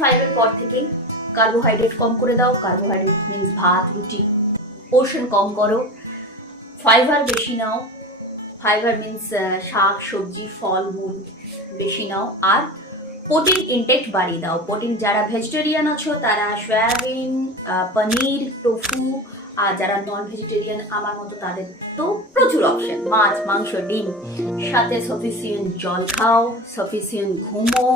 45 এর পর থেকে কার্বোহাইড্রেট কম করে দাও। কার্বোহাইড্রেট মিন্স ভাত রুটি, পোর্শন কম করো। ফাইবার বেশি নাও। ফাইবার মিন্স শাক সবজি ফল মূল বেশি নাও। আর প্রোটিন ইনটেক বাড়িয়ে দাও। প্রোটিন যারা ভেজিটেরিয়ান আছো তারা সয়াবিন, পনির, টোফু, আর যারা নন ভেজিটেরিয়ান আমার মতো তাদের তো প্রচুর অপশন, মাছ মাংস ডিম। সাথে সাফিসিয়েন্ট জল খাও, সাফিসিয়েন্ট ঘুমো,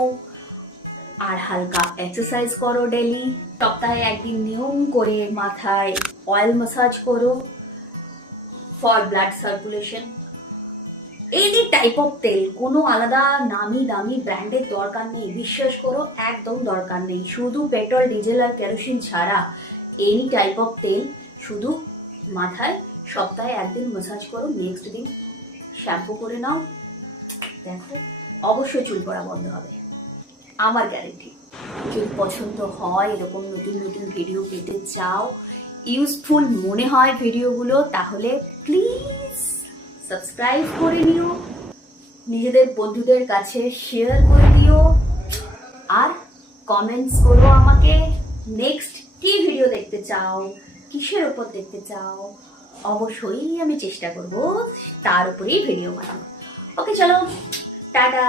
আর হালকা এক্সারসাইজ করো ডেলি। সপ্তাহে একদিন নিয়ম করে মাথায় অয়েল ম্যাসাজ করো ফর ব্লাড সার্কুলেশন। এই টাইপ অফ তেল কোনো আলাদা নামি দামি ব্র্যান্ডের দরকার নেই, বিশ্বাস করো একদম দরকার নেই। শুধু পেট্রোল ডিজেল আর কেরোসিন ছাড়া এনি টাইপ অফ তেল শুধু মাথায় সপ্তাহে একদিন ম্যাসাজ করো, নেক্সট দিন শ্যাম্পু করে নাও, দেখো অবশ্যই চুল পড়া বন্ধ হবে, আমার গ্যারেন্টি। যদি পছন্দ হয়, এরকম নতুন নতুন ভিডিও পেতে চাও, ইউজফুল মনে হয় ভিডিওগুলো, তাহলে প্লিজ সাবস্ক্রাইব করে নিও, নিজেদের বন্ধুদের কাছে শেয়ার করে দিও, আর কমেন্টস করো আমাকে নেক্সট কি ভিডিও দেখতে চাও, কিসের উপর দেখতে চাও। অবশ্যই আমি চেষ্টা করব তার উপরেই ভিডিও বানাবো। ওকে চলো, টাটা।